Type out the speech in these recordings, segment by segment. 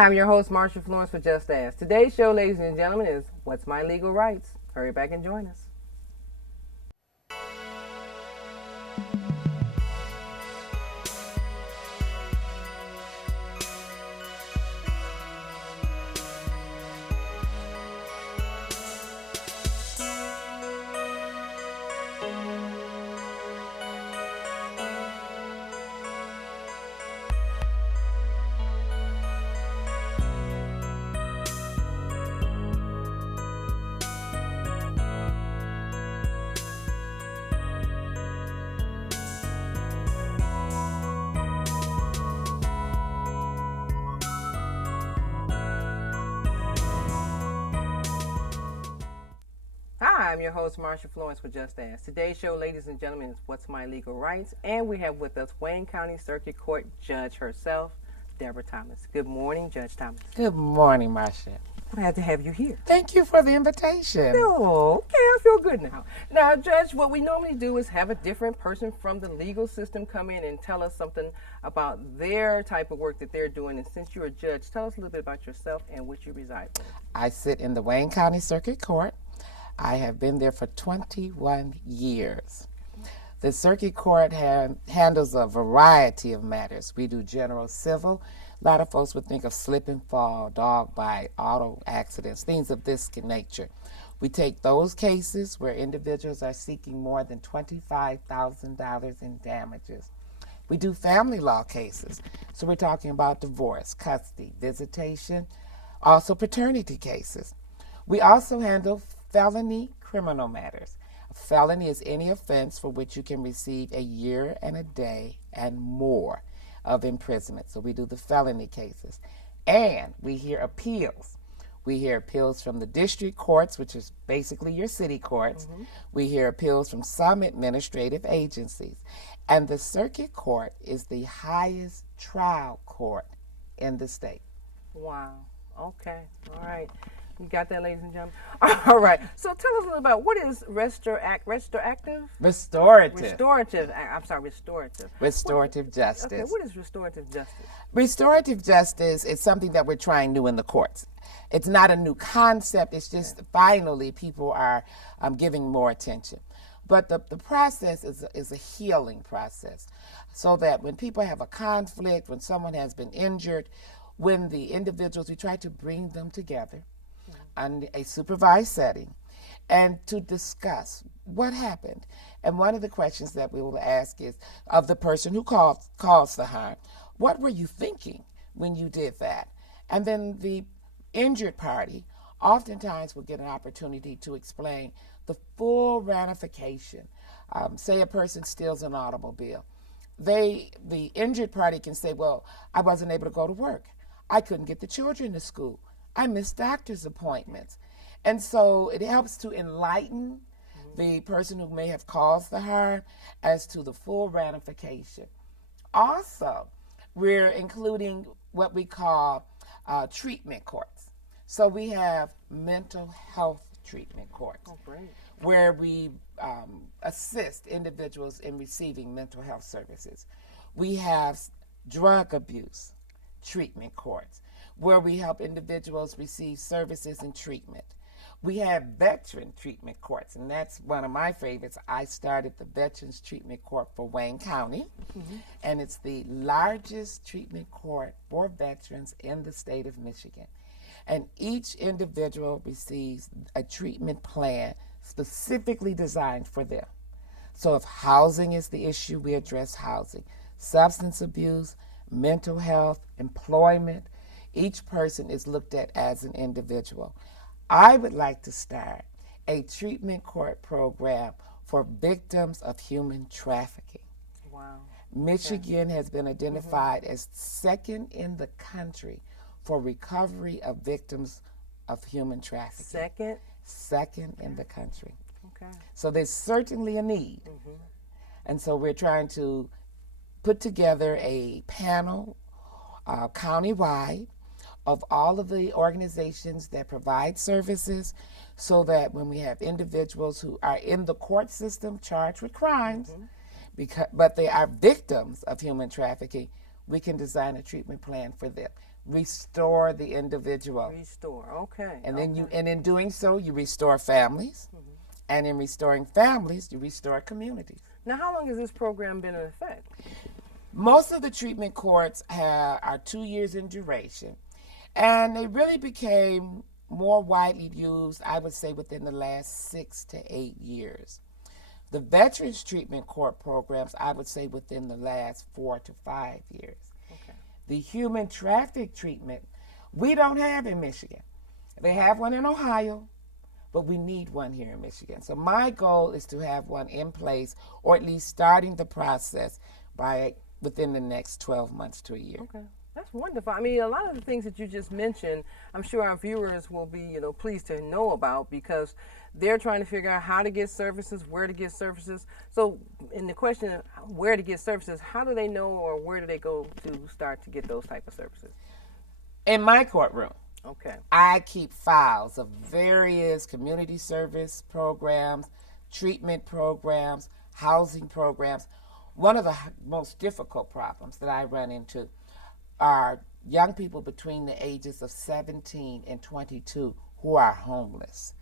Hi, I'm your host, Marsha Florence for Just Ask. Today's show, ladies and gentlemen, is What's My Legal Rights? Hurry back and join us. Hi, I'm your host, Marsha Florence for Just Ask. Today's show, ladies and gentlemen, is What's My Legal Rights? And we have with us Wayne County Circuit Court Judge herself, Deborah Thomas. Good morning, Judge Thomas. Good morning, Marsha. Glad to have you here. Thank you for the invitation. Oh, okay, I feel good now. Now, Judge, what we normally do is have a different person from the legal system come in and tell us something about their type of work that they're doing. And since you're a judge, tell us a little bit about yourself and what you reside for. I sit in the Wayne County Circuit Court. I have been there for 21 years. The Circuit Court handles a variety of matters. We do general civil. A lot of folks would think of slip and fall, dog bite, auto accidents, things of this nature. We take those cases where individuals are seeking more than $25,000 in damages. We do family law cases. So we're talking about divorce, custody, visitation, also paternity cases. We also handle felony criminal matters. A felony is any offense for which you can receive a year and a day and more of imprisonment. So we do the felony cases. And we hear appeals. We hear appeals from the district courts, which is basically your city courts. Mm-hmm. We hear appeals from some administrative agencies. And the circuit court is the highest trial court in the state. Wow. Okay. All right. You got that, ladies and gentlemen? All right. So tell us a little about what is restorative? Restorative. Restorative. Restorative justice. Okay, what is restorative justice? Restorative justice is something that we're trying new in the courts. It's not a new concept. It's just finally people are giving more attention. But the process is a healing process, so that when people have a conflict, when someone has been injured, when the individuals, we try to bring them together in a supervised setting and to discuss what happened. And one of the questions that we will ask is of the person who caused the harm, what were you thinking when you did that? And then the injured party oftentimes will get an opportunity to explain the full ramification. Say a person steals an automobile. The injured party can say, well, I wasn't able to go to work. I couldn't get the children to school. I missed doctor's appointments. And so it helps to enlighten the person who may have caused the harm as to the full ramification. Also, we're including what we call treatment courts. So we have mental health treatment courts, where we assist individuals in receiving mental health services. We have drug abuse treatment courts, where we help individuals receive services and treatment. We have veteran treatment courts, and that's one of my favorites. I started the Veterans Treatment Court for Wayne County, and it's the largest treatment court for veterans in the state of Michigan. And each individual receives a treatment plan specifically designed for them. So if housing is the issue, we address housing. Substance abuse, mental health, employment, each person is looked at as an individual. I would like to start a treatment court program for victims of human trafficking. Wow. Michigan has been identified as second in the country for recovery of victims of human trafficking. Second? Second in the country. Okay. So there's certainly a need. And so we're trying to put together a panel countywide of all of the organizations that provide services, so that when we have individuals who are in the court system charged with crimes, but they are victims of human trafficking, we can design a treatment plan for them. restore the individual. Restore. Okay. And then and in doing so, you restore families. And in restoring families, you restore communities. Now, how long has this program been in effect? Most of the treatment courts are 2 years in duration. And they really became more widely used, I would say, within the last 6 to 8 years. The Veterans Treatment Court programs, I would say, within the last 4 to 5 years. Okay. The human traffic treatment, we don't have in Michigan. They have one in Ohio, but we need one here in Michigan. So my goal is to have one in place, or at least starting the process within the next 12 months to a year. Okay. That's wonderful. I mean, a lot of the things that you just mentioned, I'm sure our viewers will be, pleased to know about, because they're trying to figure out how to get services, where to get services. So in the question of where to get services, how do they know, or where do they go to start to get those type of services? In my courtroom, okay, I keep files of various community service programs, treatment programs, housing programs. One of the most difficult problems that I run into are young people between the ages of 17 and 22 who are homeless.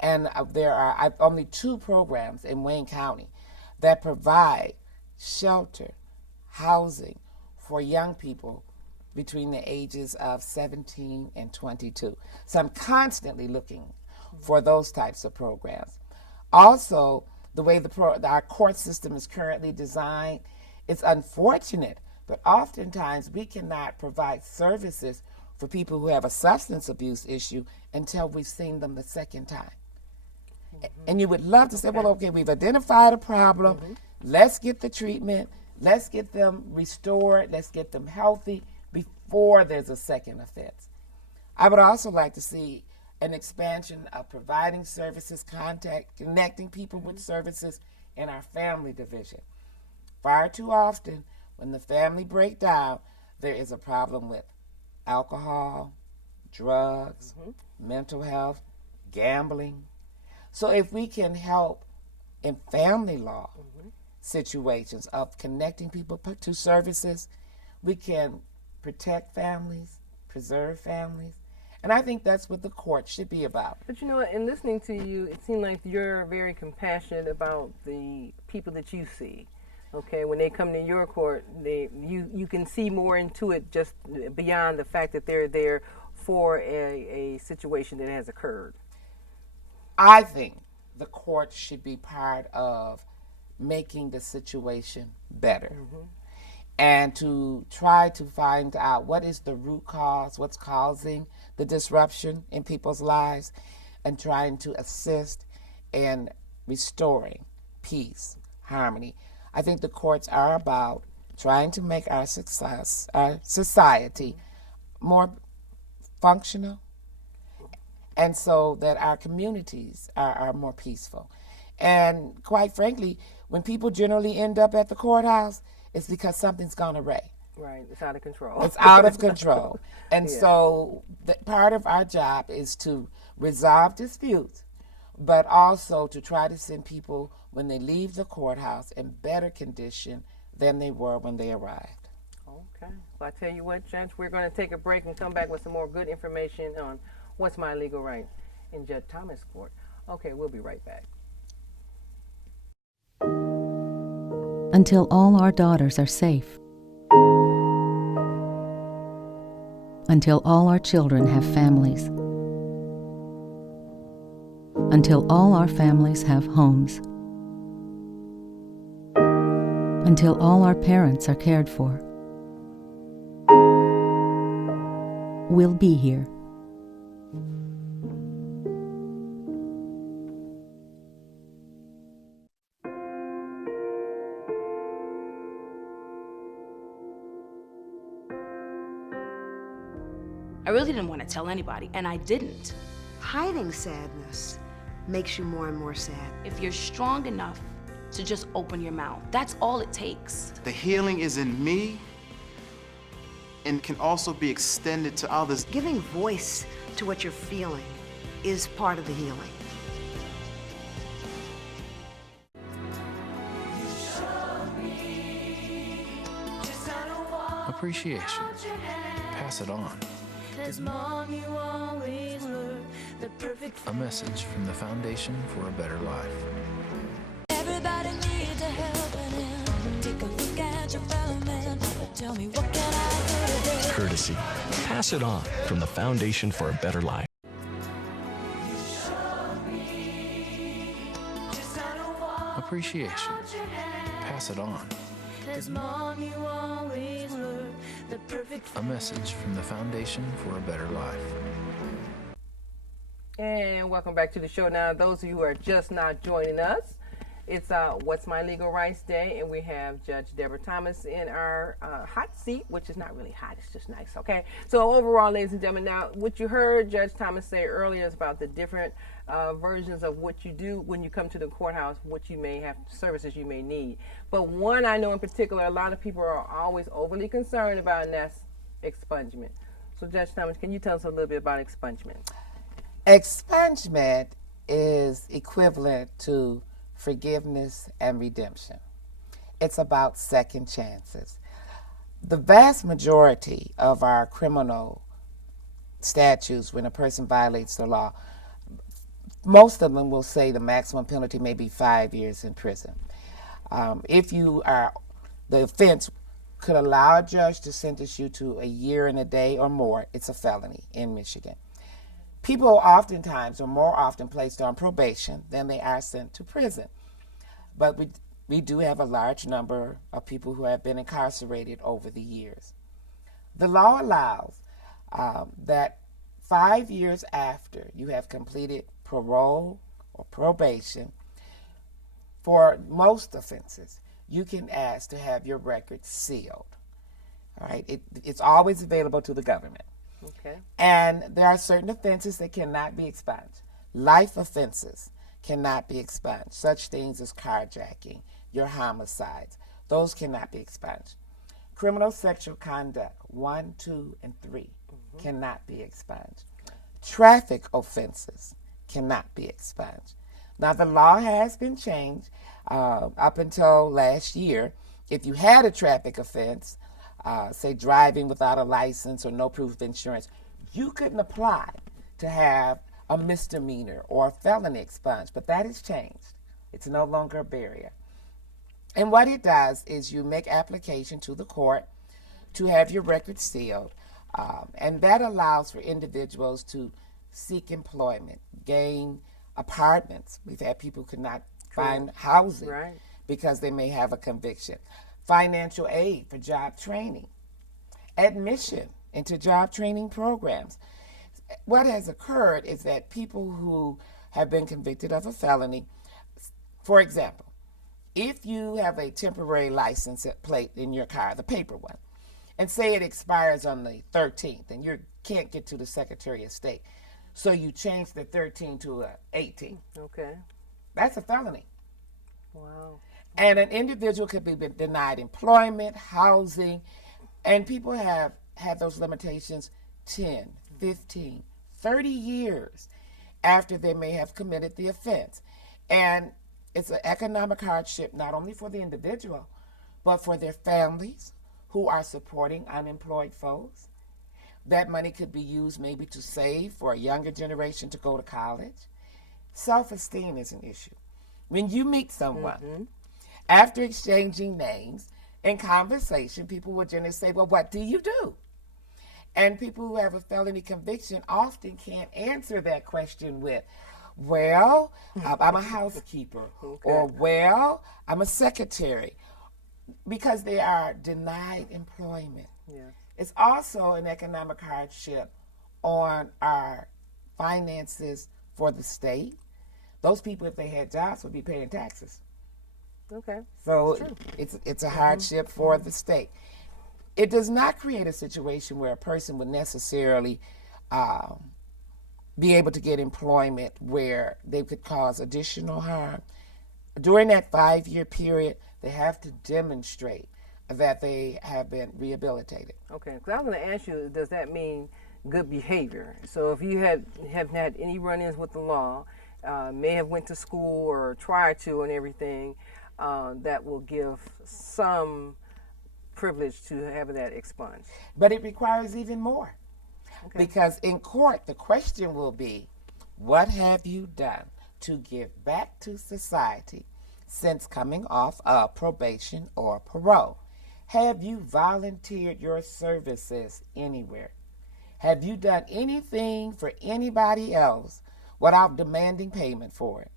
And there are only 2 programs in Wayne County that provide shelter, housing for young people between the ages of 17 and 22. So I'm constantly looking for those types of programs. Also, the way our court system is currently designed, it's unfortunate, but oftentimes we cannot provide services for people who have a substance abuse issue until we've seen them the second time. And you would love to say, well, okay, we've identified a problem. Let's get the treatment. Let's get them restored. Let's get them healthy before there's a second offense. I would also like to see an expansion of providing services, connecting people with services in our family division. Far too often, when the family break down, there is a problem with alcohol, drugs, mental health, gambling. So if we can help in family law situations of connecting people to services, we can protect families, preserve families. And I think that's what the court should be about. But you know what, in listening to you, it seems like you're very compassionate about the people that you see. Okay, when they come to your court, you can see more into it, just beyond the fact that they're there for a situation that has occurred. I think the court should be part of making the situation better. And to try to find out what is the root cause, what's causing the disruption in people's lives, and trying to assist in restoring peace, harmony. I think the courts are about trying to make our society more functional, and so that our communities are more peaceful. And quite frankly, when people generally end up at the courthouse, it's because something's gone awry. Right, it's out of control. It's out of control. And so part of our job is to resolve disputes, but also to try to send people, when they leave the courthouse, in better condition than they were when they arrived. Okay. Well, I tell you what, Judge, we're going to take a break and come back with some more good information on what's my legal right in Judge Thomas' court. Okay, we'll be right back. Until all our daughters are safe. Until all our children have families. Until all our families have homes. Until all our parents are cared for. We'll be here. I really didn't want to tell anybody, and I didn't. Hiding sadness makes you more and more sad. If you're strong enough to just open your mouth, that's all it takes. The healing is in me and can also be extended to others. Giving voice to what you're feeling is part of the healing. Appreciation, pass it on. 'Cause Mom, you always were the perfect. A message from the Foundation for a Better Life. Everybody needs a helping hand. Take a look at your fellow man. Tell me, what can I do today? Courtesy. Pass it on from the Foundation for a Better Life. Appreciation. Pass it on. 'Cause Mom, you always were the perfect. A message from the Foundation for a Better Life. And welcome back to the show. Now, those of you who are just not joining us, it's What's My Legal Rights Day, and we have Judge Deborah Thomas in our hot seat, which is not really hot, it's just nice, okay? So overall, ladies and gentlemen, now, what you heard Judge Thomas say earlier is about the different versions of what you do when you come to the courthouse, what you may have, services you may need. But one I know in particular, a lot of people are always overly concerned about, and that's expungement. So Judge Thomas, can you tell us a little bit about expungement? Expungement is equivalent to forgiveness and redemption. It's about second chances. The vast majority of our criminal statutes, when a person violates the law, most of them will say the maximum penalty may be 5 years in prison. If you are, the offense could allow a judge to sentence you to a year and a day or more, it's a felony in Michigan. People oftentimes are more often placed on probation than they are sent to prison. But we do have a large number of people who have been incarcerated over the years. The law allows that 5 years after you have completed parole or probation, for most offenses, you can ask to have your record sealed. All right, it's always available to the government. Okay. And there are certain offenses that cannot be expunged. Life offenses cannot be expunged. Such things as carjacking, your homicides, those cannot be expunged. Criminal sexual conduct 1, 2, and 3 cannot be expunged. Traffic offenses cannot be expunged. Now the law has been changed up until last year. If you had a traffic offense, say driving without a license or no proof of insurance, you couldn't apply to have a misdemeanor or a felony expunged, but that has changed. It's no longer a barrier. And what it does is you make application to the court to have your record sealed, and that allows for individuals to seek employment, gain apartments. We've had people who could not find housing because they may have a conviction. Financial aid for job training, admission into job training programs. What has occurred is that people who have been convicted of a felony, for example, if you have a temporary license plate in your car, the paper one, and say it expires on the 13th and you can't get to the Secretary of State, so you change the 13 to a 18. Okay. That's a felony. Wow. And an individual could be denied employment, housing, and people have had those limitations 10, 15, 30 years after they may have committed the offense. And it's an economic hardship not only for the individual, but for their families who are supporting unemployed folks. That money could be used maybe to save for a younger generation to go to college. Self-esteem is an issue. When you meet someone, after exchanging names in conversation, people will generally say, well, what do you do? And people who have a felony conviction often can't answer that question with, well, I'm a housekeeper, or well, I'm a secretary, because they are denied employment. Yeah. It's also an economic hardship on our finances for the state. Those people, if they had jobs, would be paying taxes. Okay. So it's a hardship for the state. It does not create a situation where a person would necessarily be able to get employment where they could cause additional harm. During that 5-year period, they have to demonstrate that they have been rehabilitated. Okay, because I was going to ask you, does that mean good behavior? So if you haven't had any run-ins with the law, may have went to school or tried to and everything, that will give some privilege to have that expunged. But it requires even more. Because in court, the question will be, what have you done to give back to society since coming off of probation or parole? Have you volunteered your services anywhere? Have you done anything for anybody else without demanding payment for it?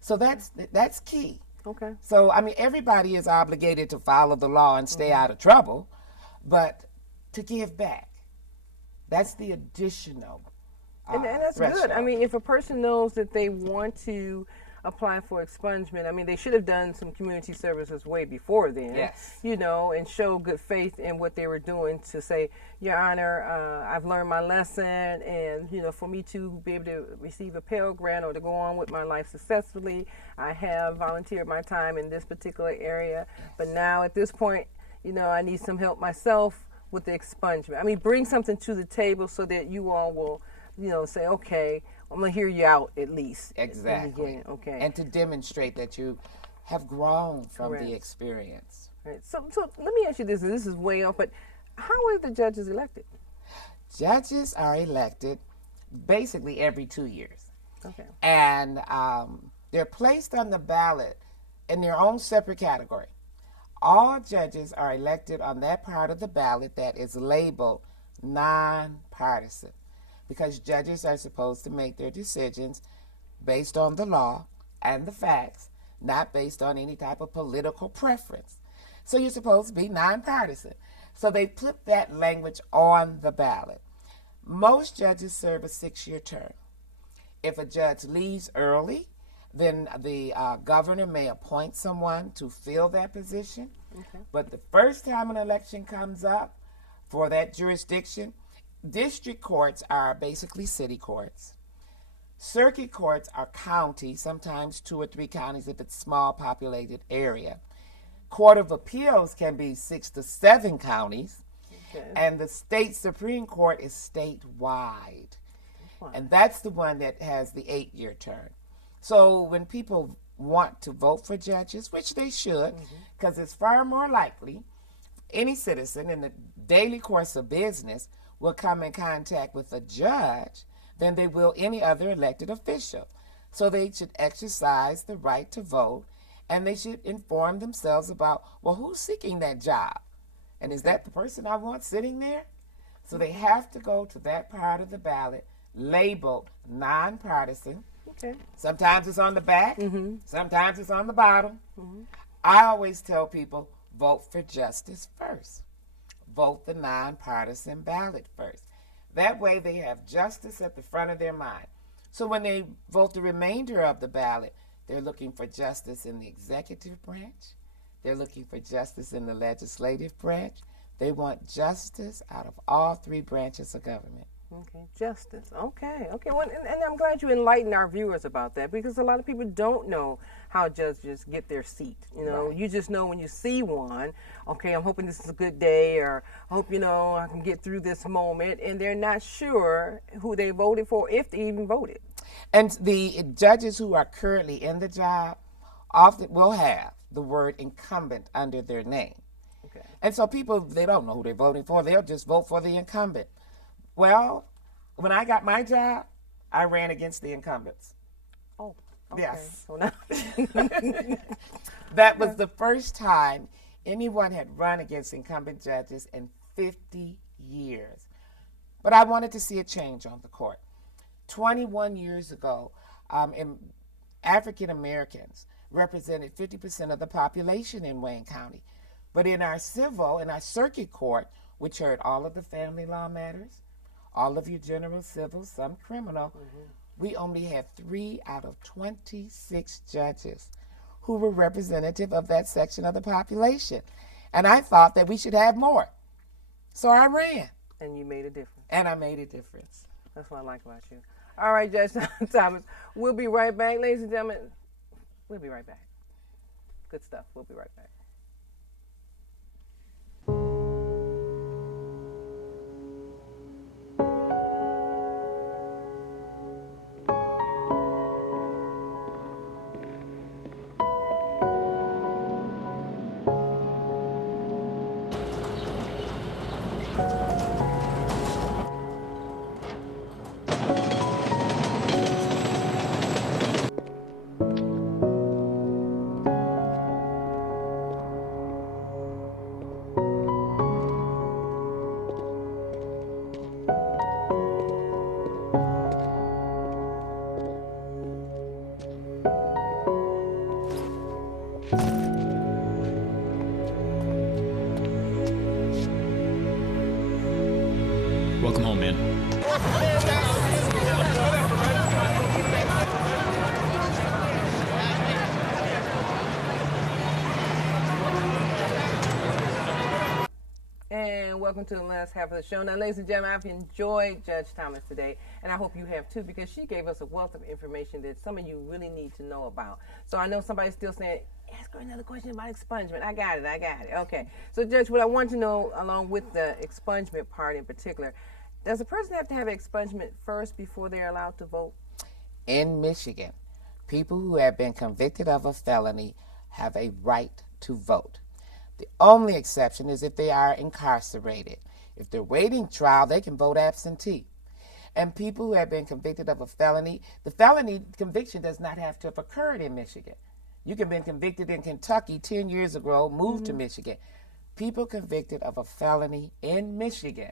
So that's key. Okay. So, I mean, everybody is obligated to follow the law and stay out of trouble, but to give back, that's the additional And that's good. I threshold. mean, if a person knows that they want to apply for expungement, I mean, they should have done some community services way before then. Yes. You know, and show good faith in what they were doing to say, Your Honor, I've learned my lesson, and, you know, for me to be able to receive a Pell Grant or to go on with my life successfully, I have volunteered my time in this particular area. But now at this point, you know, I need some help myself with the expungement. I mean, bring something to the table so that you all will, you know, say, okay, I'm going to hear you out at least. in the Exactly. beginning. Okay. And to demonstrate that you have grown from Correct. the experience. Right. So let me ask you this, and this is way off, but how are the judges elected? Judges are elected basically every 2 years. Okay. And they're placed on the ballot in their own separate category. All judges are elected on that part of the ballot that is labeled nonpartisan, because judges are supposed to make their decisions based on the law and the facts, not based on any type of political preference. So you're supposed to be nonpartisan. So they put that language on the ballot. Most judges serve a 6-year term. If a judge leaves early, then the governor may appoint someone to fill that position. Okay. But the first time an election comes up for that jurisdiction, district courts are basically city courts. Circuit courts are counties, sometimes 2 or 3 counties if it's a small populated area. Court of Appeals can be 6 to 7 counties. Okay. And the state Supreme Court is statewide. And that's the one that has the 8-year term. So when people want to vote for judges, which they should, because it's far more likely any citizen in the daily course of business will come in contact with a judge than they will any other elected official. So they should exercise the right to vote, and they should inform themselves about, well, who's seeking that job? And is that the person I want sitting there? So they have to go to that part of the ballot labeled nonpartisan. Okay. Sometimes it's on the back, sometimes it's on the bottom. I always tell people, vote for justice first. Vote the nonpartisan ballot first. That way they have justice at the front of their mind. So when they vote the remainder of the ballot, they're looking for justice in the executive branch. They're looking for justice in the legislative branch. They want justice out of all 3 branches of government. Okay, justice. Okay. Well, and I'm glad you enlightened our viewers about that, because a lot of people don't know how judges get their seat. You know, Right. You just know when you see one, okay, I'm hoping this is a good day, or I hope, you know, I can get through this moment, and they're not sure who they voted for, if they even voted. And the judges who are currently in the job often will have the word incumbent under their name. Okay. And so people, they don't know who they're voting for. They'll just vote for the incumbent. Well, when I got my job, I ran against the incumbents. Oh, okay. Yes. So now That was the first time anyone had run against incumbent judges in 50 years. But I wanted to see a change on the court. 21 years ago, African Americans represented 50% of the population in Wayne County. But in our circuit court, which heard all of the family law matters, all of your general civil, some criminal, we only had 3 out of 26 judges who were representative of that section of the population. And I thought that we should have more. So I ran. and you made a difference. And I made a difference. That's what I like about you. All right, Judge Thomas. We'll be right back, ladies and gentlemen. We'll be right back. Good stuff. We'll be right back. welcome to the last half of the show. Now, ladies and gentlemen, I've enjoyed Judge Thomas today, and I hope you have too, because she gave us a wealth of information that some of you really need to know about. So I know somebody's still saying, ask her another question about expungement. I got it. Okay. So, Judge, what I want to know, along with the expungement part in particular, does a person have to have expungement first before they're allowed to vote? In Michigan, people who have been convicted of a felony have a right to vote. The only exception is if they are incarcerated. If they're waiting trial, they can vote absentee. And people who have been convicted of a felony, the felony conviction does not have to have occurred in Michigan. You can have been convicted in Kentucky 10 years ago, moved to Michigan. People convicted of a felony in Michigan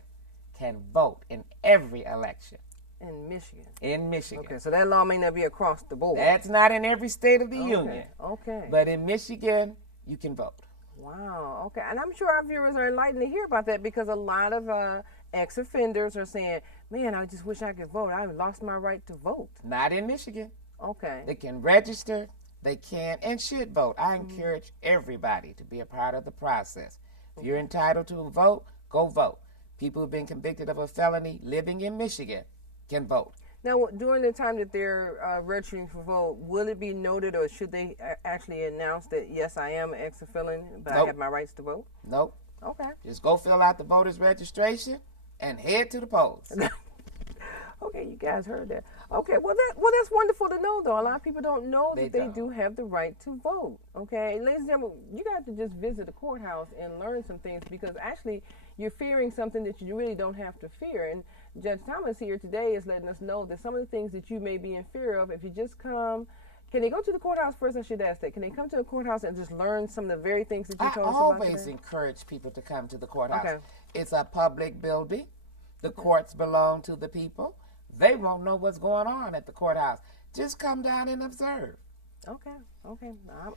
can vote in every election. In Michigan. In Michigan. Okay, so that law may not be across the board. That's not in every state of the union. Okay. But in Michigan, you can vote. Wow. Okay. And I'm sure our viewers are enlightened to hear about that, because a lot of ex-offenders are saying, man, I just wish I could vote. I lost my right to vote. Not in Michigan. Okay. They can register, they can and should vote. I encourage everybody to be a part of the process. If you're entitled to a vote, go vote. People who've been convicted of a felony living in Michigan can vote. Now, during the time that they're registering for vote, will it be noted, or should they actually announce that, yes, I am an ex-felon, but I have my rights to vote? Nope. Okay. Just go fill out the voter's registration and head to the polls. Okay, you guys heard that. Okay, well that's wonderful to know, though. A lot of people don't know that they do have the right to vote. Okay, ladies and gentlemen, you got to just visit the courthouse and learn some things, because actually you're fearing something that you really don't have to fear. And Judge Thomas here today is letting us know that some of the things that you may be in fear of, if you just come. Can they go to the courthouse first? I should ask that. Can they come to the courthouse and just learn some of the very things that you told us about today? I always encourage people to come to the courthouse. Okay. It's a public building. The courts belong to the people. They won't know what's going on at the courthouse. Just come down and observe. Okay.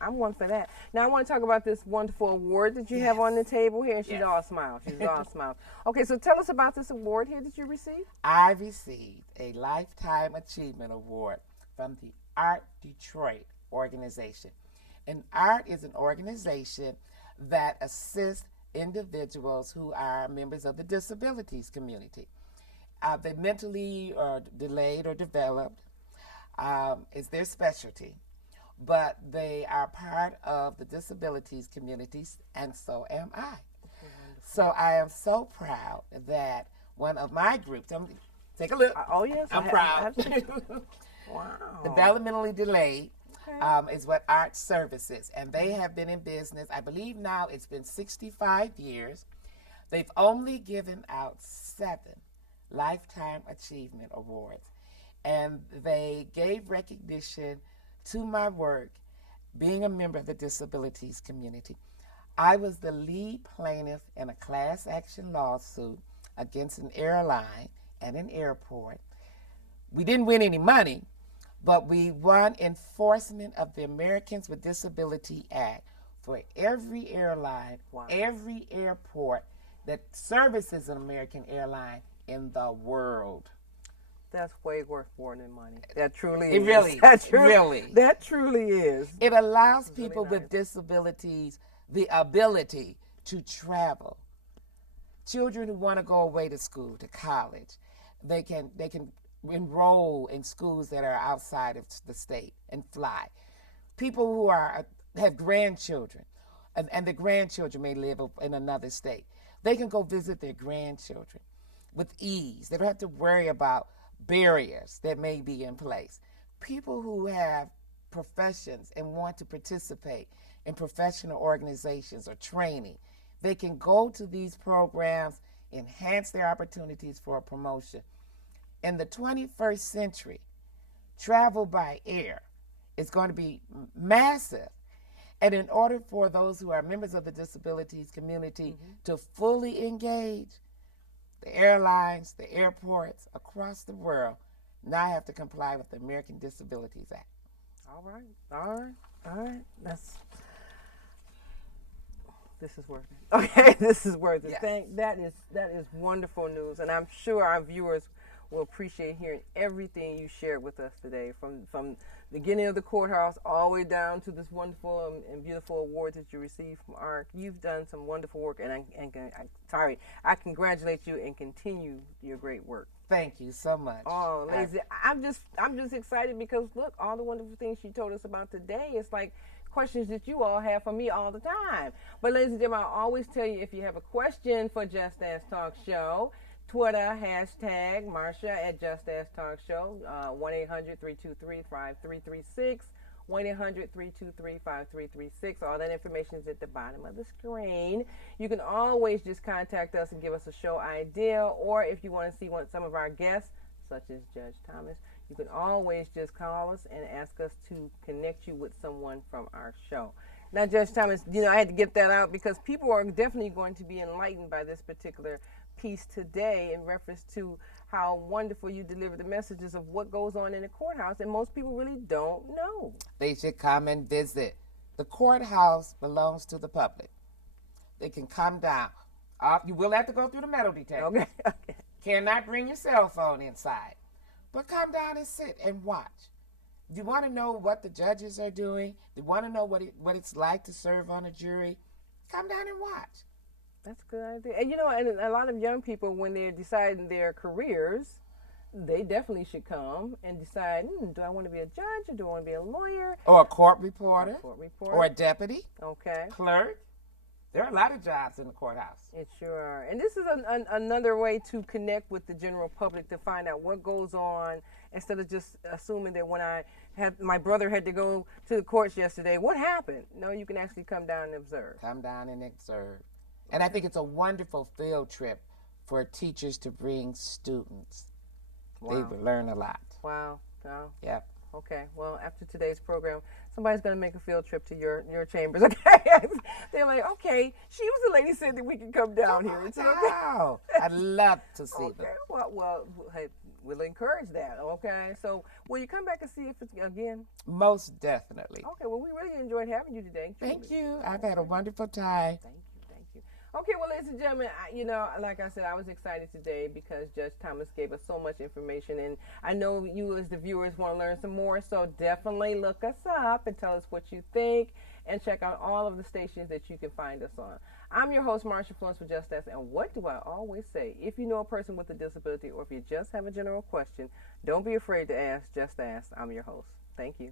I'm one for that. Now, I want to talk about this wonderful award that you have on the table here. She's all smiles. Okay, so tell us about this award here that you received. I received a Lifetime Achievement Award from the Art Detroit organization. And ART is an organization that assists individuals who are members of the disabilities community. They mentally or delayed or developed is their specialty, but they are part of the disabilities communities, and so am I. So I am so proud that one of my groups, take a look. Oh, yes. I'm proud. Wow. Developmentally delayed is what ART services, and they have been in business, I believe now it's been 65 years. They've only given out 7 Lifetime Achievement Awards, and they gave recognition to my work being a member of the disabilities community. I was the lead plaintiff in a class action lawsuit against an airline and an airport. We didn't win any money, but we won enforcement of the Americans with Disability Act for every airline, every airport that services an American airline in the world. That's way worth more than money. That truly It is. really, That truly is. It allows people with disabilities the ability to travel. Children who want to go away to school, to college, they can enroll in schools that are outside of the state and fly. People who have grandchildren, and the grandchildren may live in another state, they can go visit their grandchildren with ease. They don't have to worry about barriers that may be in place. People who have professions and want to participate in professional organizations or training, they can go to these programs, enhance their opportunities for a promotion. In the 21st century, travel by air is going to be massive. And in order for those who are members of the disabilities community to fully engage, the airlines, the airports across the world now have to comply with the American Disabilities Act. All right. This is worth it. Okay, this is worth it. Yes. That is wonderful news, and I'm sure our viewers We'll appreciate hearing everything you shared with us today, from the beginning of the courthouse all the way down to this wonderful and beautiful award that you received from ARC. You've done some wonderful work, and I congratulate you and continue your great work. Thank you so much. Oh, Lazy, I'm just excited because look, all the wonderful things you told us about today. It's like questions that you all have for me all the time. But ladies and gentlemen, I always tell you, if you have a question for Just Ask Talk Show, Twitter, hashtag Marsha at Just Ask Talk Show, 1-800-323-5336, 1-800-323-5336. All that information is at the bottom of the screen. You can always just contact us and give us a show idea, or if you want to see some of our guests, such as Judge Thomas, you can always just call us and ask us to connect you with someone from our show. Now, Judge Thomas, I had to get that out because people are definitely going to be enlightened by this particular piece today in reference to how wonderful you deliver the messages of what goes on in the courthouse, and most people really don't know. They should come and visit. The courthouse belongs to the public. They can come down. You will have to go through the metal detector. Okay. Cannot bring your cell phone inside. But come down and sit and watch. Do you want to know what the judges are doing? Do you want to know what it's like to serve on a jury? Come down and watch. That's a good idea. And and a lot of young people, when they're deciding their careers, they definitely should come and decide, do I want to be a judge or do I want to be a lawyer? Or a court reporter. Or a deputy. Okay. Clerk. There are a lot of jobs in the courthouse. It sure are. And this is another way to connect with the general public, to find out what goes on, instead of just assuming that when my brother had to go to the courts yesterday, what happened? No, you can actually come down and observe. Come down and observe. And I think it's a wonderful field trip for teachers to bring students. Wow. They will learn a lot. Wow. Wow. Yep. Okay, well, after today's program, somebody's going to make a field trip to your chambers, okay? They're like, okay, she was the lady said that we can come down here. It's okay. Wow. I'd love to see them. Well, hey, we'll encourage that, okay? So will you come back and see if it's again? Most definitely. Okay, well, we really enjoyed having you today. Thank you. I've had a wonderful time. Thank you. Okay, well, ladies and gentlemen, like I said, I was excited today because Judge Thomas gave us so much information, and I know you as the viewers want to learn some more, so definitely look us up and tell us what you think, and check out all of the stations that you can find us on. I'm your host, Marsha Florence for Just Ask, and what do I always say? If you know a person with a disability, or if you just have a general question, don't be afraid to ask. Just ask. I'm your host. Thank you.